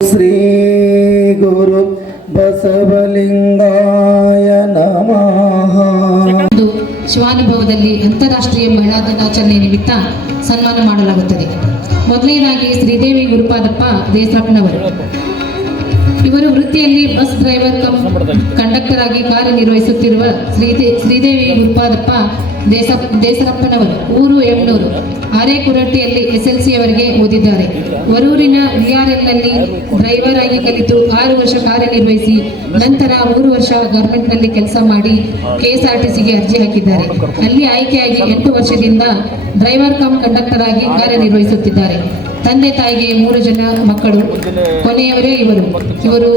ಶ್ರೀ ಗುರು ಬಸವಲಿಂಗಾಯ ನಮಃ. ಶಿವಾನುಭವದಲ್ಲಿ ಅಂತಾರಾಷ್ಟ್ರೀಯ ಮಹಿಳಾ ದಿನಾಚರಣೆ ನಿಮಿತ್ತ ಸನ್ಮಾನ ಮಾಡಲಾಗುತ್ತದೆ. ಮೊದಲನೇದಾಗಿ ಶ್ರೀದೇವಿ ಗುರುಪಾದಪ್ಪ ದೇಸರಪ್ಪನವರು ಇವರು ವೃತ್ತಿಯಲ್ಲಿ ಬಸ್ ಡ್ರೈವರ್ ಕಂಡಕ್ಟರ್ ಆಗಿ ಕಾರ್ಯನಿರ್ವಹಿಸುತ್ತಿರುವ ಶ್ರೀದೇ ಶ್ರೀದೇವಿ ಗುರುಪಾದಪ್ಪ ದೇಸ ದೇಸರಪ್ಪನವರು, ಊರು ಎಮ್ನೂರು ಆರೇಕುರಟ್ಟಿಯಲ್ಲಿ ಎಸ್ಎಲ್ಸಿಯವರೆಗೆ ಓದಿದ್ದಾರೆ. ವರೂರಿನ ವಿಆರ್ಎಲ್ನಲ್ಲಿ ಡ್ರೈವರ್ ಆಗಿ ಕಲಿತು ಆರು ವರ್ಷ ಕಾರ್ಯನಿರ್ವಹಿಸಿ, ನಂತರ ಮೂರು ವರ್ಷ ಗಾರ್ಮೆಂಟ್ನಲ್ಲಿ ಕೆಲಸ ಮಾಡಿ ಕೆಎಸ್ಆರ್ಟಿಸಿಗೆ ಅರ್ಜಿ ಹಾಕಿದ್ದಾರೆ. ಅಲ್ಲಿ ಆಯ್ಕೆಯಾಗಿ ಎಂಟು ವರ್ಷದಿಂದ ಡ್ರೈವರ್ ಕಮ್ ಕಂಡಕ್ಟರ್ ಆಗಿ ಕಾರ್ಯನಿರ್ವಹಿಸುತ್ತಿದ್ದಾರೆ. ತಂದೆ ತಾಯಿಗೆ ಮೂರು ಜನ ಮಕ್ಕಳು. ಕೊನೆಯವರೇ ಇವರು. ಇವರು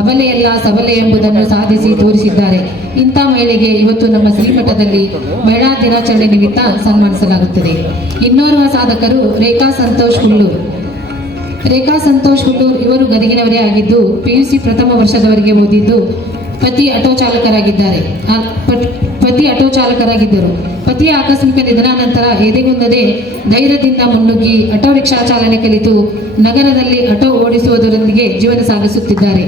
ಅಬಲೆಯಲ್ಲ ಸಬಲೆ ಎಂಬುದನ್ನು ಸಾಧಿಸಿ ತೋರಿಸಿದ್ದಾರೆ. ಇಂಥ ಮಹಿಳೆಗೆ ಇವತ್ತು ನಮ್ಮ ಶ್ರೀಮಠದಲ್ಲಿ ಮಹಿಳಾ ದಿನಾಚರಣೆ ನಿಮಿತ್ತ ಸನ್ಮಾನಿಸಲಾಗುತ್ತದೆ. ಇನ್ನೋರ್ವ ಸಾಧಕರು ರೇಖಾ ಸಂತೋಷ್ ಹುಲ್ಲೂರು ರೇಖಾ ಸಂತೋಷ್ ಹುಲ್ಲೂರ್ ಇವರು ಗದಗಿನವರೇ ಆಗಿದ್ದು ಪಿಯುಸಿ ಪ್ರಥಮ ವರ್ಷದವರೆಗೆ ಓದಿದ್ದು ಪತಿ ಆಟೋ ಚಾಲಕರಾಗಿದ್ದಾರೆ. ಪತಿ ಆಟೋ ಚಾಲಕರಾಗಿದ್ದರು. ಪತಿಯ ಆಕಸ್ಮಿಕ ನಿಧನ ನಂತರ ಎದೆಗುಂದದೆ ಧೈರ್ಯದಿಂದ ಮುನ್ನುಗ್ಗಿ ಆಟೋ ರಿಕ್ಷಾ ಚಾಲನೆ ಕಲಿತು ನಗರದಲ್ಲಿ ಆಟೋ ಓಡಿಸುವುದರೊಂದಿಗೆ ಜೀವನ ಸಾಗಿಸುತ್ತಿದ್ದಾರೆ.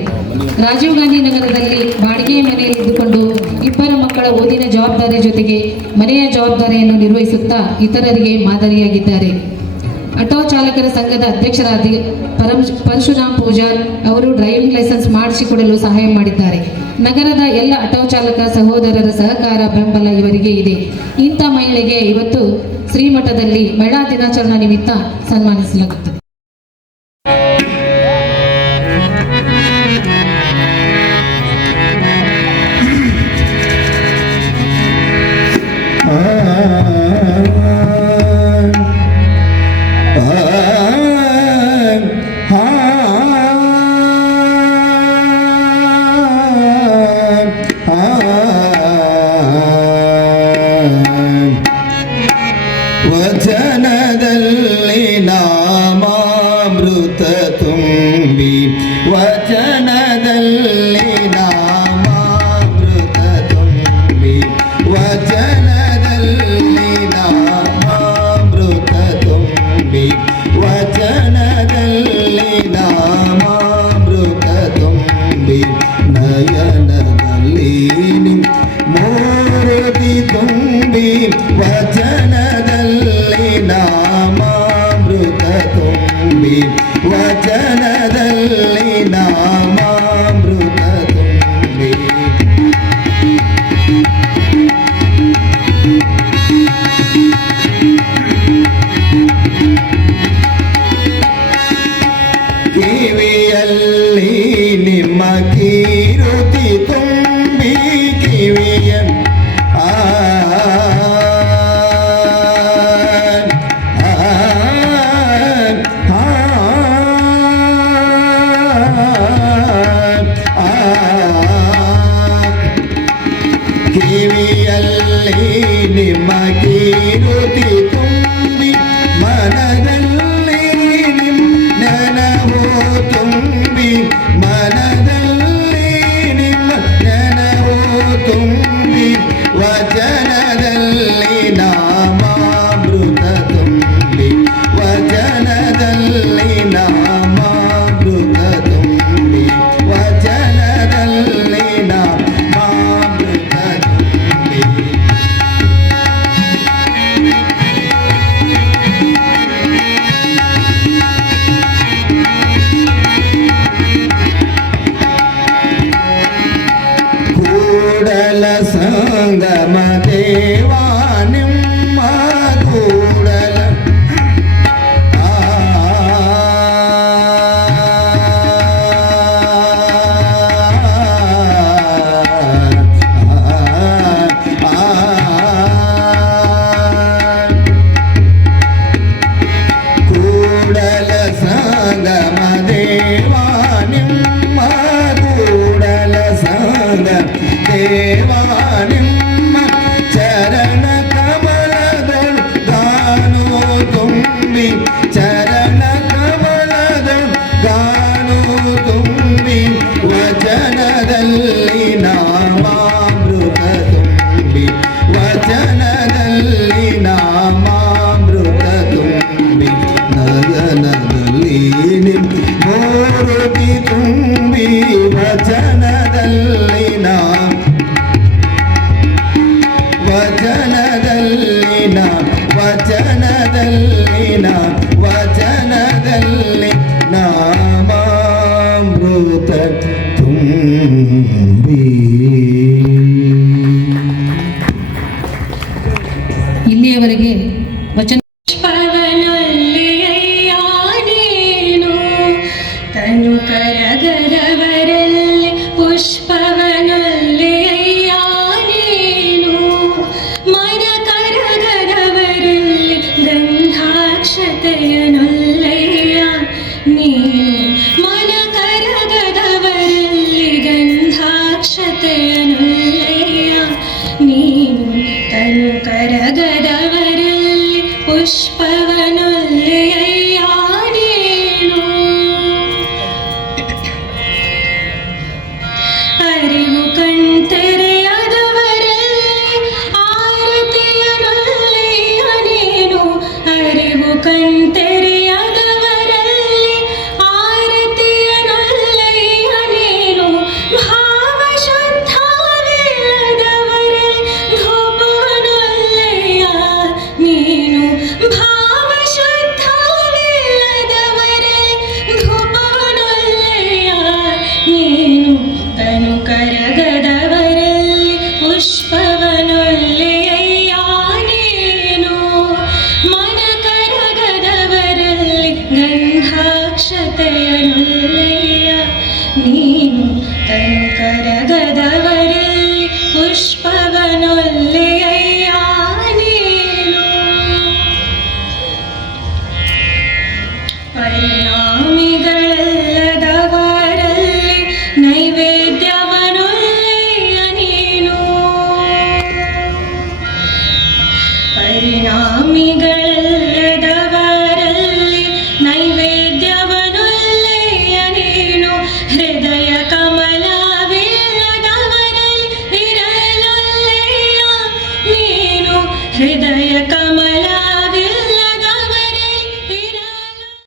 ರಾಜೀವ್ ಗಾಂಧಿ ನಗರದಲ್ಲಿ ಬಾಡಿಗೆ ಮನೆಯಲ್ಲಿ ಇದ್ದುಕೊಂಡು ಇಬ್ಬರ ಮಕ್ಕಳ ಓದಿನ ಜವಾಬ್ದಾರಿ ಜೊತೆಗೆ ಮನೆಯ ಜವಾಬ್ದಾರಿಯನ್ನು ನಿರ್ವಹಿಸುತ್ತಾ ಇತರರಿಗೆ ಮಾದರಿಯಾಗಿದ್ದಾರೆ. ಆಟೋ ಚಾಲಕರ ಸಂಘದ ಅಧ್ಯಕ್ಷರಾದ ಪರಮ ಪರಶುರಾಮ್ ಪೂಜಾರ್ ಅವರು ಡ್ರೈವಿಂಗ್ ಲೈಸೆನ್ಸ್ ಮಾಡಿಸಿಕೊಡಲು ಸಹಾಯ ಮಾಡಿದ್ದಾರೆ. ನಗರದ ಎಲ್ಲ ಆಟೋ ಚಾಲಕ ಸಹೋದರರ ಸಹಕಾರ ಬೆಂಬಲ ಇವರಿಗೆ ಇದೆ. ಇಂಥ ಮಹಿಳೆಗೆ ಇವತ್ತು ಶ್ರೀಮಠದಲ್ಲಿ ಮಹಿಳಾ ದಿನಾಚರಣೆ ನಿಮಿತ್ತ ಸನ್ಮಾನಿಸಲಾಗುತ್ತದೆ. ನಿಮ್ಮ ವಚನದಲ್ಲಿನ ವಚನದಲ್ಲಿ ನಾಮಾಮೃತ ತುಂಬಿ. ಇಲ್ಲಿಯವರೆಗೆ ವಚನ da da